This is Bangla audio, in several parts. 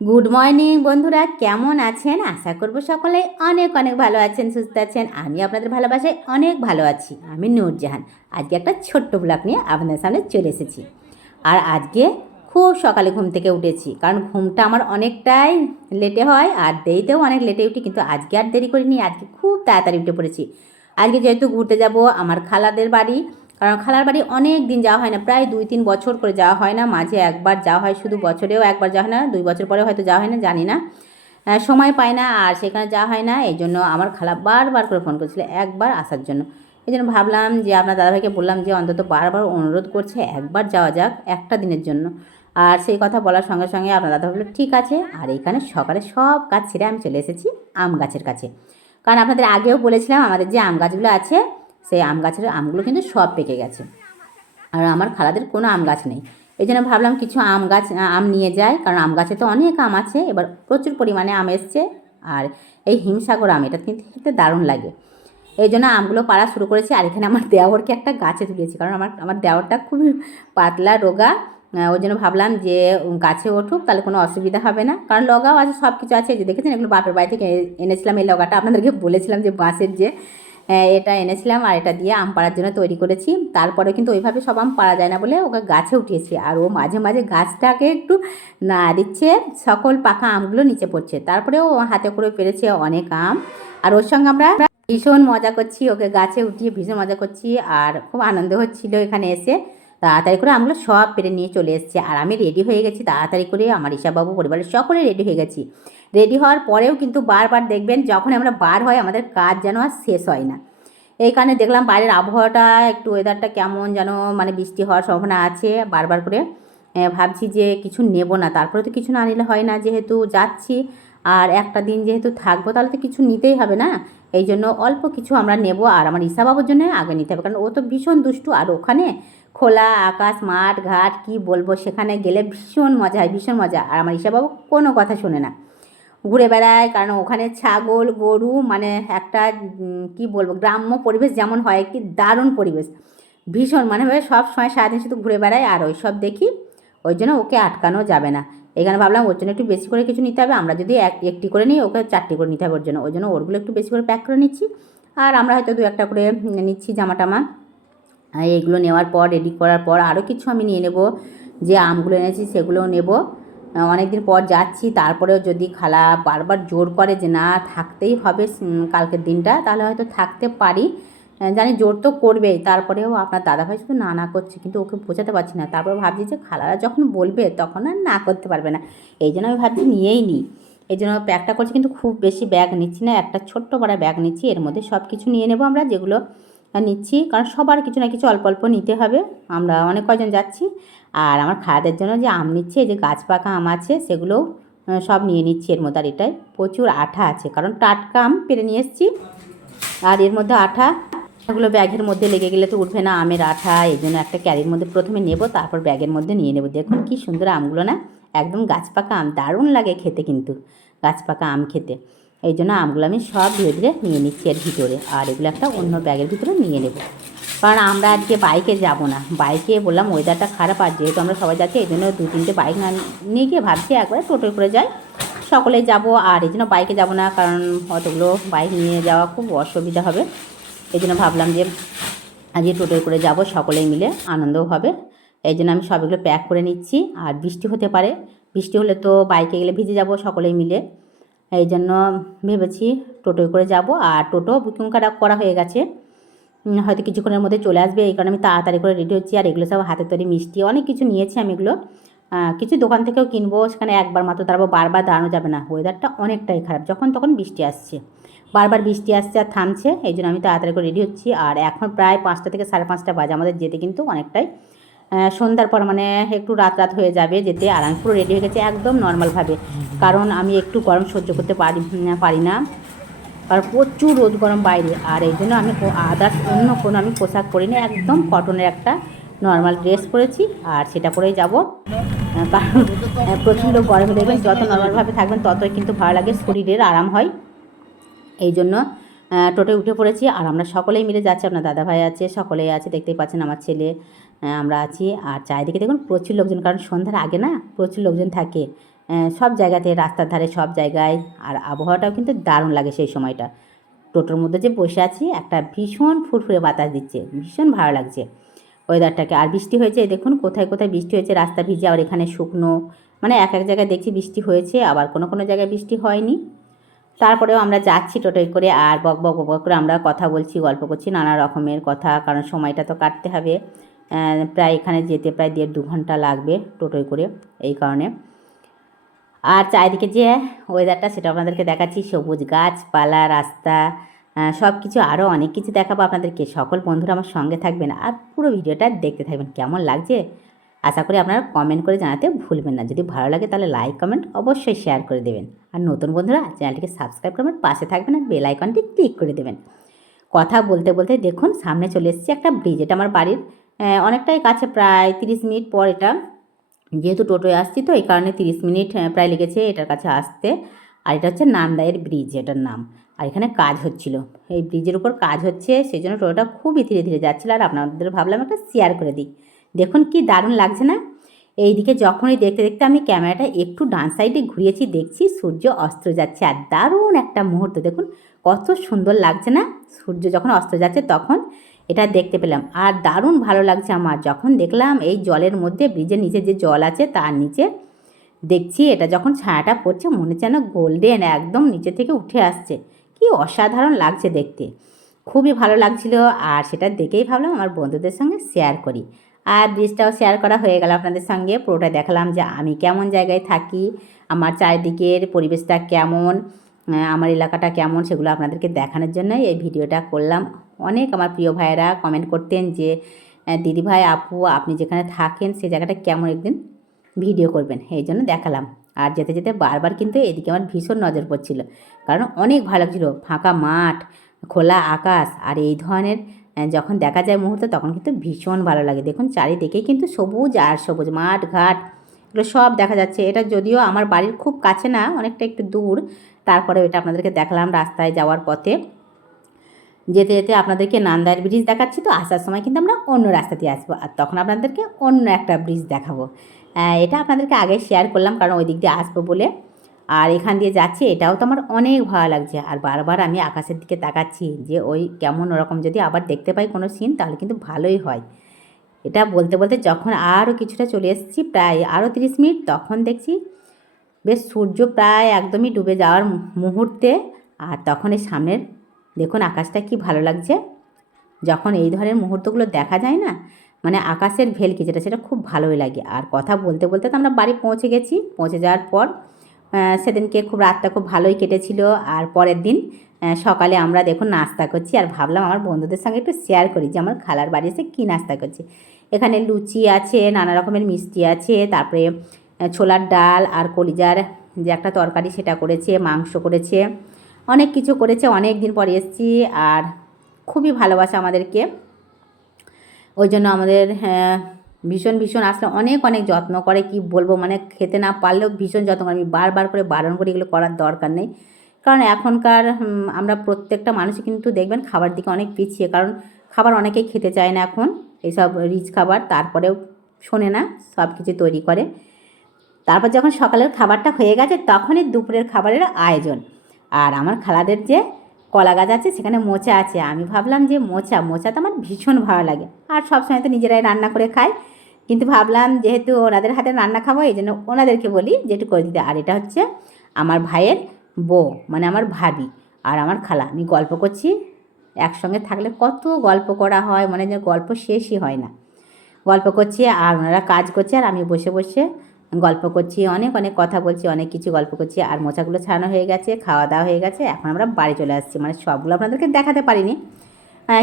গুড মর্নিং বন্ধুরা। কেমন আছেন? আশা করব সকলে অনেক অনেক ভালো আছেন, সুস্থ আছেন। আমি আপনাদের ভালোবাসায় অনেক ভালো আছি। আমি নূরজাহান। আজকে একটা ছোট্ট ব্লগ নিয়ে আপনাদের সামনে চলে এসেছি। আর আজকে খুব সকালে ঘুম থেকে উঠেছি, কারণ ঘুমটা আমার অনেকটাই লেটে হয়, আর দেরিতেও অনেক লেটে উঠি, কিন্তু আজকে আর দেরি করিনি, আজকে খুব তাড়াতাড়ি উঠে পড়েছি। আজকে যেহেতু ঘুরতে যাব, আমার খালাদের বাড়ি কারণ খালার বাড়ি অনেক দিন যাওয়া হয় না, প্রায় দুই তিন বছর করে যাওয়া হয় না, মাঝে একবার যাওয়া হয়, শুধু বছরেও একবার যাওয়া হয় না, দুই বছর পরে হয়তো যাওয়া হয় না, জানি না। সময় পায় না আর সেখানে যাওয়া হয় না, এই জন্য আমার খালা বারবার করে ফোন করেছিল একবার আসার জন্য। এই জন্য ভাবলাম যে আপনার দাদাভাইকে বললাম যে অন্তত বারবার অনুরোধ করছে একবার যাওয়া যাক একটা দিনের জন্য। আর সেই কথা বলার সঙ্গে সঙ্গে আপনার দাদা বলল, ঠিক আছে, আর এইখানে সকালে সব কাজ ছেড়ে আমি চলে এসেছি আম গাছের কাছে। কারণ আপনাদের আগেও বলেছিলাম আমাদের যে আম গাছগুলো আছে সেই আম গাছের আমগুলো কিন্তু সব পেকে গেছে। আর আমার খালাদের কোনো আম গাছ নেই। এই জন্য ভাবলাম কিছু আম গাছ, আম নিয়ে যাই, কারণ আম গাছে তো অনেক আম আছে, এবার প্রচুর পরিমাণে আম এসছে, আর এই হিমসাগর আম, এটা কিন্তু খেতে দারুণ লাগে। এই জন্য আমগুলো পাড়া শুরু করেছি, আর এখানে আমার দেওরকে একটা গাছে তুলেছি, কারণ আমার আমার দেওরটা খুবই পাতলা, রোগা ওই জন্য ভাবলাম যে গাছে উঠুক, তাহলে কোনো অসুবিধা হবে না। কারণ লগাও আছে সব কিছু আছে যে দেখেছেন, এগুলো বাপের বাড়ি থেকে এনেছিলাম, এই লগাটা আপনাদেরকে বলেছিলাম যে, বাঁশের যে এটা এনেছিলাম আর এটা দিয়ে আম পাড়ার জন্য তৈরি করেছি। তারপরে কিন্তু ওইভাবে সব আম পাড়া যায় না বলে ওকে গাছে উঠিয়েছি। আর ও মাঝে মাঝে গাছটাকে একটু, না, দিচ্ছে, সকল পাকা আমগুলো নিচে পড়ছে। তারপরে ও হাতে করে পেরেছে অনেক আম। আর ওর সঙ্গে আমরা ভীষণ মজা করছি, ওকে গাছে উঠিয়ে ভীষণ মজা করছি আর খুব আনন্দ হচ্ছিল এখানে এসে। তাড়াতাড়ি করে আমগুলো সব পেরে নিয়ে চলে এসেছি। আর আমি রেডি হয়ে গেছি, তাড়াতাড়ি করে আমার ঈশাবাবু, পরিবারের সকলে রেডি হয়ে গেছি। রেডি হওয়ার পরেও কিন্তু বারবার দেখবেন যখন আমরা বার হয় আমাদের কাজ যেন আর শেষ হয় না। এই কারণে দেখলাম বাইরের আবহাওয়াটা, একটু ওয়েদারটা কেমন যেন মানে বৃষ্টি হওয়ার সম্ভাবনা আছে। বারবার করে ভাবছি যে কিছু নেব না। তারপরে তো কিছু না নিলে হয় না, যেহেতু যাচ্ছি। আর একটা দিন যেহেতু থাকব, তাহলে তো কিছু নিতেই হবে না। এই জন্য অল্প কিছু আমরা নেব, আর আমার ঈশাবাবুর জন্য আগে নিতে হবে। কারণ ও তো ভীষণ দুষ্টু, আর ওখানে খোলা আকাশ, মাঠ, ঘাট, কি বলব, সেখানে গেলে ভীষণ মজা হয়, ভীষণ মজা। আর আমার ঈশাবাবু কোনো কথা শোনে না। ঘুরে বেড়ায়, কারণ ওখানে ছাগল, গরু মানে একটা কি বলব, গ্রাম্য পরিবেশ যেমন হয় কি দারুণ পরিবেশ। ভীষণ মানে সব সময় সারাদিন শুধু ঘুরে বেড়ায় আর ওই সব দেখি, ওই জন্য ওকে আটকানো যাবে না। এখানে ভাবলাম ওর জন্য একটু বেশি করে কিছু নিতে হবে, আমরা যদি এক, একটি করে নিই, ওকে চারটি করে নিতে হবে ওর জন্য। ওই জন্য ওরগুলো একটু বেশি করে প্যাক করে নিচ্ছি। আর আমরা হয়তো দু একটা করে নিচ্ছি জামা টামা এইগুলো নেওয়ার পর রেডি করার পর আরও কিছু আমি নিয়ে নেব, যে আমগুলো এনেছি সেগুলোও নেব। অনেক দিন পর যাচ্ছি, তারপরেও যদি খালা বারবার জোর করে যে না, থাকতেই হবে কালকের দিনটা, তাহলে হয়তো থাকতে পারি। জানি জোর তো করবেই, তারপরেও আপনার দাদাভাই শুধু না না করছে, কিন্তু ওকে বোঝাতে পারছি না। তারপর ভাবছি যে খালারা যখন বলবে, তখন আর না করতে পারবে না। এই জন্য আমি ভাবছি নিয়েই নিই। এই জন্য প্যাকটা করছি, কিন্তু খুব বেশি ব্যাগ নিচ্ছি না, একটা ছোট্ট বড় ব্যাগ নিচ্ছি, এর মধ্যে সব কিছু নিয়ে নেব আমরা, যেগুলো নিচ্ছি, কারণ সবার কিছু না কিছু অল্প অল্প নিতে হবে। আমরা অনেক কজন যাচ্ছি আর আমার খাওয়াদের জন্য যে আম নিচ্ছে, যে গাছ পাকা আম আছে সেগুলোও সব নিয়ে নিচ্ছি এর মধ্যে। আর প্রচুর আঠা আছে, কারণ টাটকা আম পেরে নিয়ে এসেছি। আর এর মধ্যে আঠা, এগুলো ব্যাগের মধ্যে লেগে গেলে তো উঠবে না আমের আঠা, এই জন্য একটা ক্যারির মধ্যে প্রথমে নেব, তারপর ব্যাগের মধ্যে নিয়ে নেব। দেখুন কি সুন্দর আমগুলো না, একদম গাছ পাকা আম, দারুণ লাগে খেতে কিন্তু, গাছ পাকা আম খেতে। এই জন্য আমগুলো আমি সব ধীরে ধীরে নিয়ে নিচ্ছি এর ভিতরে, আর এগুলো একটা অন্য ব্যাগের ভিতরে নিয়ে নেব। কারণ আমরা আজকে বাইকে যাব না। বাইকে বললাম ওয়েদারটা খারাপ আর যেহেতু আমরা সবাই যাচ্ছি এই জন্য দু, তিনটে বাইক না নিয়ে গিয়ে ভাবছি একবারে টোটোয় করে যাই। সকলেই যাব আর এই জন্য বাইকে যাব না, কারণ অতগুলো বাইক নিয়ে যাওয়া খুব অসুবিধা হবে। এই জন্য ভাবলাম যে আজকে টোটোয় করে যাব, সকলেই মিলে আনন্দও হবে। এই জন্য আমি সবগুলো প্যাক করে নিচ্ছি আর বৃষ্টি হতে পারে। বৃষ্টি হলে তো বাইকে গেলে ভিজে যাব সকলেই মিলে। এই জন্য ভেবেছি টোটোয় করে যাব আর টোটো বুকিং করা হয়ে গেছে। হয়তো কিছুক্ষণের মধ্যে চলে আসবে, এই কারণে আমি তাড়াতাড়ি করে রেডি হচ্ছি। আর এগুলো সব হাতে তৈরি মিষ্টি, অনেক কিছু নিয়েছি আমি এগুলো। কিছু দোকান থেকেও কিনবো, সেখানে একবার মাত্র তারপর বারবার দাঁড়ানো যাবে না। ওয়েদারটা অনেকটাই খারাপ। যখন তখন বৃষ্টি আসছে। বারবার বৃষ্টি আসছে আর থামছে, এই জন্য আমি তাড়াতাড়ি করে রেডি হচ্ছি। আর এখন প্রায় পাঁচটা থেকে সাড়ে পাঁচটা বাজে। আমাদের যেতে কিন্তু অনেকটাই সন্ধ্যার পর মানে একটু রাত রাত হয়ে যাবে যেতে। আর আমি পুরো রেডি হয়ে গেছি একদম নর্মালভাবে কারণ আমি একটু গরম সহ্য করতে পারি পারি না। আর প্রচুর রোদ গরম বাইরে। আর এই জন্য আমি আদার্স অন্য কোনো আমি পোশাক পরিনি, একদম কটনের একটা নর্মাল ড্রেস পরেছি, আর সেটা পরেই যাব। কারণ প্রচণ্ড গরমে দেখবেন যত নর্মালভাবে থাকবেন ততই কিন্তু ভালো লাগে, শরীরের আরাম হয়। এই জন্য টোটে উঠে পড়েছি, আর আমরা সকলেই মিলে যাচ্ছি, আপনার দাদাভাই আছে, সকলেই আছে, দেখতেই পাচ্ছেন আমার ছেলে আমরা আছি। আর চারিদিকে দেখুন প্রচুর লোকজন, কারণ সন্ধ্যার আগে না প্রচুর লোকজন থাকে। সব জায়গাতে রাস্তার ধারে সব জায়গায়। আর আবহাওয়াটাও কিন্তু দারুণ লাগে সেই সময়টা। টোটোর মধ্যে যে বসে আছি, একটা ভীষণ ফুরফুরে বাতাস দিচ্ছে, ভীষণ ভালো লাগছে। ওয়েদারটাকে, আর বৃষ্টি হয়েছে দেখুন কোথায় কোথায় বৃষ্টি হয়েছে, রাস্তা ভিজে, আর এখানে শুকনো। মানে এক এক জায়গায় দেখছি বৃষ্টি হয়েছে, আবার কোনো কোনো জায়গায় বৃষ্টি হয়নি। তারপরেও আমরা যাচ্ছি টোটোয় করে, আর বক বক বক করে আমরা কথা বলছি, গল্প করছি, নানা রকমের কথা, কারণ সময়টা তো কাটতে হবে। প্রায় এখানে যেতে প্রায় দেড় দু ঘণ্টা লাগবে টোটোয় করে, এই কারণে। আর চারিদিকে যে ওয়েদারটা সেটা আপনাদেরকে দেখাচ্ছি। সবুজ গাছপালা, রাস্তা সব কিছু আরও অনেক কিছু দেখাবো আপনাদেরকে। সকল বন্ধুরা আমার সঙ্গে থাকবেন আর পুরো ভিডিওটা দেখতে থাকবেন। কেমন লাগছে? আশা করি আপনারা কমেন্ট করে জানাতে ভুলবেন না। যদি ভালো লাগে তাহলে লাইক কমেন্ট অবশ্যই শেয়ার করে দেবেন। আর নতুন বন্ধুরা, চ্যানেলটিকে সাবস্ক্রাইব করবেন পাশে থাকবেন আর বেল আইকনটি ক্লিক করে দেবেন। কথা বলতে বলতে দেখুন, সামনে চলে এসেছি একটা ব্রিজ এটা আমার বাড়ির অনেকটাই কাছে, প্রায় তিরিশ মিনিট পর এটা যেহেতু টোটোয় আসছি তো, এই কারণে তিরিশ মিনিট প্রায় লেগেছে এটার কাছে আসতে। আর এটা হচ্ছে নামদায়ের ব্রিজ এটার নাম। আর এখানে কাজ হচ্ছিল। এই ব্রিজের উপর কাজ হচ্ছে সেই জন্য টোটোটা খুবই ধীরে ধীরে যাচ্ছিল। আর আপনাদের ভাবলাম একটা শেয়ার করে দিই। দেখুন কি দারুণ লাগছে না? এইদিকে যখনই দেখতে দেখতে আমি ক্যামেরাটা একটু ডান সাইডে ঘুরিয়েছি, দেখছি সূর্য অস্ত যাচ্ছে। আর দারুণ একটা মুহূর্ত, দেখুন কত সুন্দর লাগছে না? সূর্য যখন অস্ত যাচ্ছে তখন এটা দেখতে পেলাম। আর দারুণ ভালো লাগছে আমার। যখন দেখলাম এই জলের মধ্যে ব্রিজের নিচে যে জল আছে তার নিচে দেখছি এটা যখন ছায়াটা পড়ছে মনে যেন গোল্ডেন একদম নিচে থেকে উঠে আসছে। কি অসাধারণ লাগছে দেখতে। খুবই ভালো লাগছিল আর সেটা দেখেই ভাবলাম আমার বন্ধুদের সঙ্গে শেয়ার করি। আর ব্রিজটাও শেয়ার করা হয়ে গেল আপনাদের সঙ্গে। পুরোটা দেখালাম যে আমি কেমন জায়গায় থাকি, আমার চারিদিকের পরিবেশটা কেমন আমার এলাকাটা কেমন সেগুলো আপনাদেরকে দেখানোর জন্যই এই ভিডিওটা করলাম। অনেক আমার প্রিয় ভাইয়েরা কমেন্ট করতেন যে আহ, দিদি ভাই আপু আপনি যেখানে থাকেন সেই জায়গাটা কেমন? একদিন ভিডিও করবেন এই জন্য দেখালাম। আর যেতে যেতে বারবার কিন্তু এদিকে আমার ভীষণ নজর পড়ছিল। কারণ অনেক ভালো ছিল ফাঁকা মাঠ খোলা আকাশ আর এই ধরনের যখন দেখা যায় মুহূর্তে তখন কিন্তু ভীষণ ভালো লাগে। দেখুন চারিদিকেই কিন্তু সবুজ আর সবুজ মাঠ ঘাট এগুলো সব দেখা যাচ্ছে। এটা যদিও আমার বাড়ির খুব কাছে না অনেকটা একটু দূর তারপরে এটা আপনাদেরকে দেখালাম রাস্তায় যাওয়ার পথে। যেতে যেতে আপনাদেরকে নান্দার ব্রিজ দেখাচ্ছি তো, আসার সময় কিন্তু আমরা অন্য রাস্তা দিয়ে আসব। আর তখন আপনাদেরকে অন্য একটা ব্রিজ দেখাবো। এটা আপনাদেরকে আগে শেয়ার করলাম কারণ ওই দিক দিয়ে আসব বলে। আর এখান দিয়ে যাচ্ছি, এটাও তো আমার অনেক ভালো লাগছে। আর বারবার আমি আকাশের দিকে তাকাচ্ছি যে ওই কেমন ওরকম যদি আবার দেখতে পাই কোনো সিন তাহলে কিন্তু ভালোই হয়। এটা বলতে বলতে যখন আরও কিছুটা চলে এসেছি, প্রায় আরও তিরিশ মিনিট, তখন দেখছি বেশ সূর্য প্রায় একদমই ডুবে যাওয়ার মুহূর্তে। আর তখন এই সামনের, দেখুন আকাশটা কি ভালো লাগছে। যখন এই ধরনের মুহূর্তগুলো দেখা যায় না মানে আকাশের ভেলকি, যেটা সেটা খুব ভালোই লাগে। আর কথা বলতে বলতে তো আমরা বাড়ি পৌঁছে গেছি। পৌঁছে যাওয়ার পর সেদিনকে খুব রাতটা খুব ভালোই কেটেছিল। আর পরের দিন সকালে আমরা দেখুন নাস্তা করছি। আর ভাবলাম আমার বন্ধুদের সঙ্গে একটু শেয়ার করি যে আমার খালার বাড়ি এসে কী নাস্তা করছি। এখানে লুচি আছে, নানা রকমের মিষ্টি আছে। তারপরে ছোলার ডাল আর কলিজার যে একটা তরকারি সেটা করেছে মাংস করেছে। অনেক কিছু করেছে অনেক দিন পরে এসেছি আর খুবই ভালোবাসে আমাদেরকে। ওই জন্য আমাদের হ্যাঁ, ভীষণ ভীষণ আসলে অনেক অনেক যত্ন করে কি বলব মানে খেতে না পারলেও ভীষণ যত্ন করে। আমি বারবার করে বারণ করি এগুলো করার দরকার নেই। কারণ এখনকার আমরা প্রত্যেকটা মানুষই কিন্তু দেখবেন খাবার দিকে অনেক পিছিয়ে। কারণ খাবার অনেকেই খেতে চায় না এখন এইসব রিচ খাবার তারপরেও শোনে না সব কিছু তৈরি করে। তারপর যখন সকালের খাবারটা হয়ে গেছে, তখনই দুপুরের খাবারের আয়োজন। আর আমার খালাদের যে কলা গাছ আছে, সেখানে মোচা আছে। আমি ভাবলাম যে মোচা মোচা তো আমার ভীষণ ভালো লাগে। আর সবসময় তো নিজেরাই রান্না করে খাই। কিন্তু ভাবলাম যেহেতু ওনাদের হাতে রান্না খাব, এই জন্য ওনাদেরকে বলি যে একটু করে দিতে। আর এটা হচ্ছে আমার ভাইয়ের বউ মানে আমার ভাবি আর আমার খালা। আমি গল্প করছি, একসঙ্গে থাকলে কত গল্প করা হয় মানে যে গল্প শেষই হয় না। গল্প করছি আর ওনারা কাজ করছে আর আমি বসে বসে গল্প করছি অনেক অনেক কথা বলছি অনেক কিছু গল্প করছি আর মোচাগুলো ছাড়ানো হয়ে গেছে খাওয়া দাওয়া হয়ে গেছে এখন আমরা বাড়ি চলে আসছি। মানে সবগুলো আপনাদেরকে দেখাতে পারিনি।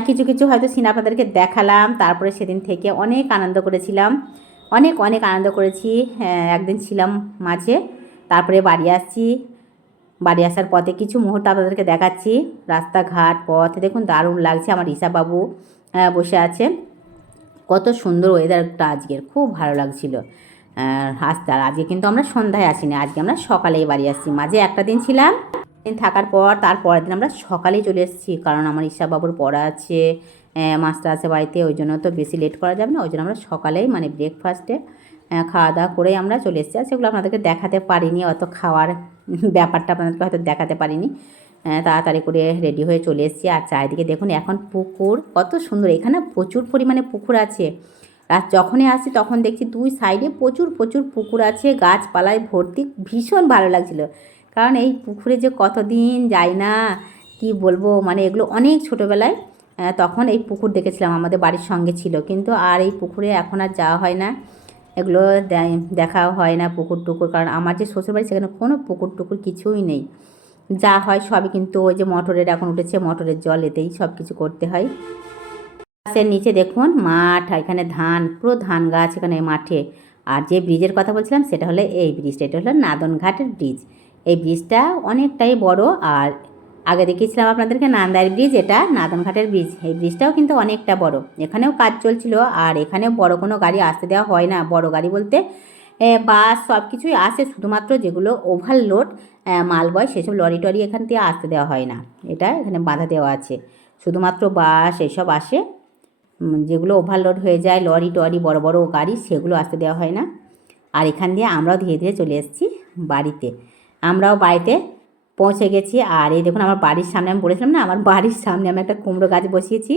কিছু কিছু হয়তো সিন আপনাদেরকে দেখালাম তারপরে সেদিন থেকে অনেক আনন্দ করেছিলাম অনেক অনেক আনন্দ করেছি। হ্যাঁ, একদিন ছিলাম মাঝে তারপরে বাড়ি আসছি। বাড়ি আসার পথে কিছু মুহূর্ত আপনাদেরকে দেখাচ্ছি। রাস্তাঘাট পথ দেখুন দারুণ লাগছে আমার আহ, বসে আছে। কত সুন্দর ওয়েদারটা আজকের খুব ভালো লাগছিল। আসতে আর আজকে কিন্তু আমরা সন্ধ্যায় আসিনি, আজকে আমরা সকালেই বাড়ি আসছি। মাঝে একটা দিন ছিলাম, দিন থাকার পর তার পরের দিন আমরা সকালেই চলে এসেছি, কারণ আমার ঈশাবাবুর পড়া আছে মাস্টার আছে বাড়িতে, ওই জন্য তো বেশি লেট করা যাবে না, ওই জন্য আমরা সকালেই মানে ব্রেকফাস্টে খাওয়া দাওয়া করে আমরা চলে এসেছি। আর সেগুলো আপনাদেরকে দেখাতে পারিনি, অত খাওয়ার ব্যাপারটা আপনাদেরকে হয়তো দেখাতে পারিনি। তাড়াতাড়ি করে রেডি হয়ে চলে এসেছি। আর চারিদিকে দেখুন, এখন পুকুর, কত সুন্দর, এখানে প্রচুর পরিমাণে পুকুর আছে। আর যখনই আসছি তখন দেখছি দুই সাইডে প্রচুর প্রচুর পুকুর আছে, গাছপালায় ভর্তি, ভীষণ ভালো লাগছিল। কারণ এই পুকুরে যে কতদিন যাই না, কি বলব মানে এগুলো অনেক ছোটোবেলায় তখন এই পুকুর দেখেছিলাম, আমাদের বাড়ির সঙ্গে ছিল। কিন্তু আর এই পুকুরে এখন আর যাওয়া হয় না, এগুলো দেখাও হয় না পুকুর টুকুর। কারণ আমার যে শ্বশুরবাড়ি, সেখানে কোনো পুকুর টুকুর কিছুই নেই। যা হয় সবই কিন্তু ওই যে মোটরের এখন উঠেছে, মোটরের জল এতেই সব কিছু করতে হয়। গাছের নিচে দেখুন, মাঠ এখানে ধান, পুরো ধান গাছ এখানে মাঠে। আর যে ব্রিজের কথা বলছিলাম, সেটা হলো এই ব্রিজটা, এটা হলো নাদনঘাটের ব্রিজ। এই ব্রিজটা অনেকটাই বড়, আর আগে দেখিয়েছিলাম আপনাদেরকে নান্দাইল ব্রিজ, এটা নাদনঘাটের ব্রিজ। এই ব্রিজটাও কিন্তু অনেকটা বড়। এখানেও কাজ চলছিল, আর এখানেও বড় কোনো গাড়ি আসতে দেওয়া হয় না। বড় গাড়ি বলতে বাস সব কিছুই আসে, শুধুমাত্র যেগুলো ওভারলোড মালবয়, সেসব লরি টরি এখান থেকে আসতে দেওয়া হয় না। এটা এখানে বাধা দেওয়া আছে। শুধুমাত্র বাস, এসব আসে। যেগুলো ওভারলোড হয়ে যায় লরি টরি, বড় বড় গাড়ি, সেগুলো আসতে দেওয়া হয় না। আর এখান দিয়ে আমরাও ধীরে ধীরে চলে এসেছি বাড়িতে। আমরাও বাড়িতে পৌঁছে গেছি। আর এই দেখুন, আমার বাড়ির সামনে আমি বলেছিলাম না, আমার বাড়ির সামনে আমি একটা কুমড়ো গাছ বসিয়েছি।